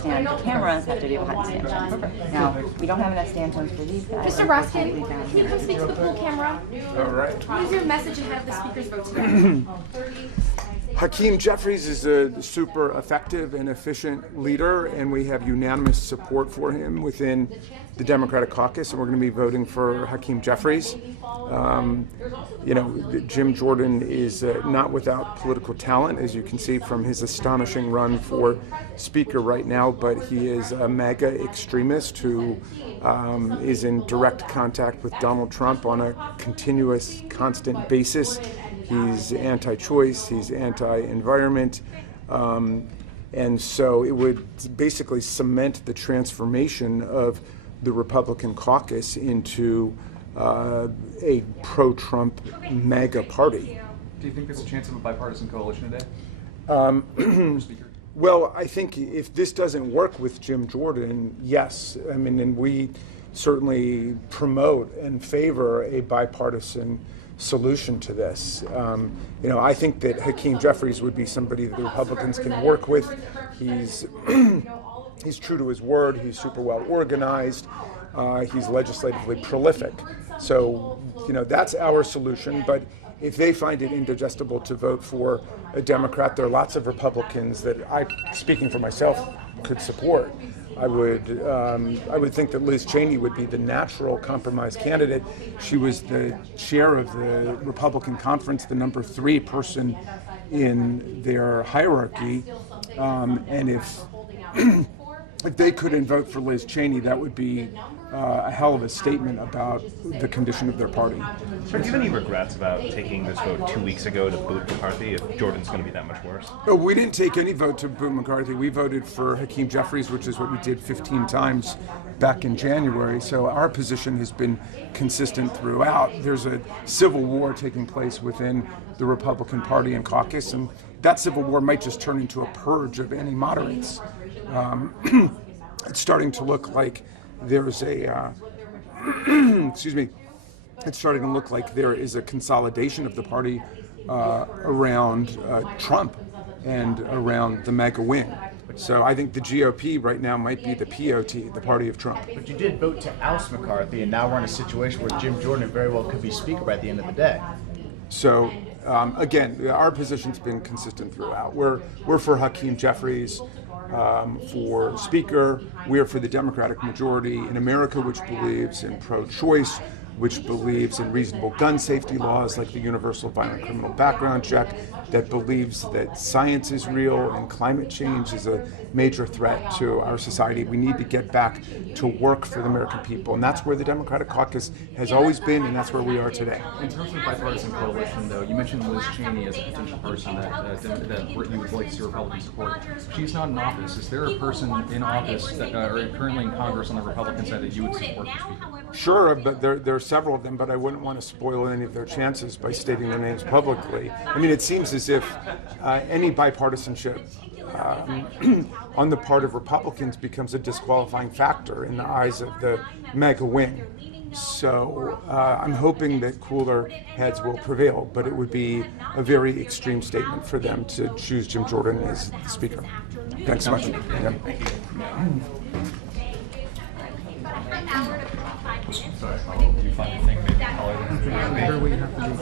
stand the cameras have to be behind the stanchions. Now, we don't have enough stanchions for these guys. Mr. Raskin, can you come speak to the pool camera? All right. What is your message ahead of the speaker's vote today? Hakeem Jeffries is a super effective and efficient leader, and we have unanimous support for him within the Democratic caucus, and we're going to be voting for Hakeem Jeffries. Jim Jordan is not without political talent, as you can see from his astonishing run for Speaker right now, but he is a MAGA extremist who is in direct contact with Donald Trump on a continuous, constant basis. He's anti-choice, he's anti-environment, and so it would basically cement the transformation of the Republican caucus into a pro-Trump MAGA party. Do you think there's a chance of a bipartisan coalition today? Well, I think if this doesn't work with Jim Jordan, yes. I mean, and we certainly promote and favor a bipartisan solution to this. I think that Hakeem Jeffries would be somebody that the Republicans can work with. He's he's true to his word. He's super well organized. He's legislatively prolific. So, that's our solution. But if they find it indigestible to vote for a Democrat, there are lots of Republicans that I, speaking for myself, could support. I would think that Liz Cheney would be the natural compromise candidate. She was the chair of the Republican conference, the number 3 person in their hierarchy, and if they couldn't vote for Liz Cheney, that would be a hell of a statement about the condition of their party. Sir, do you have any regrets about taking this vote 2 weeks ago to boot McCarthy if Jordan's going to be that much worse? No, we didn't take any vote to boot McCarthy. We voted for Hakeem Jeffries, which is what we did 15 times back in January. So our position has been consistent throughout. There's a civil war taking place within the Republican Party and caucus, and that civil war might just turn into a purge of any moderates. It's starting to look like there's a, it's starting to look like there is a consolidation of the party around Trump and around the MAGA wing. So I think the GOP right now might be the POT, the party of Trump. But you did vote to oust McCarthy, and now we're in a situation where Jim Jordan very well could be Speaker by the end of the day. So again, our position's been consistent throughout. We're for Hakeem Jeffries for Speaker. We're for the Democratic majority in America, which believes in pro-choice, which believes in reasonable gun safety laws like the universal violent criminal background check, that believes that science is real and climate change is a major threat to our society. We need to get back to work for the American people, and that's where the Democratic caucus has always been, and that's where we are today. In terms of bipartisan coalition, though, you mentioned Liz Cheney as a potential person that you would like to see Republican support. She's not in office. Is there a person in office that, or currently in Congress on the Republican side that you would support for Speaker? Sure, but there are several of them, but I wouldn't want to spoil any of their chances by stating their names publicly. I mean, it seems as if any bipartisanship on the part of Republicans becomes a disqualifying factor in the eyes of the MAGA wing. So I'm hoping that cooler heads will prevail, but it would be a very extreme statement for them to choose Jim Jordan as the Speaker. Thanks so much. Yeah. Sorry, you find the thing maybe taller than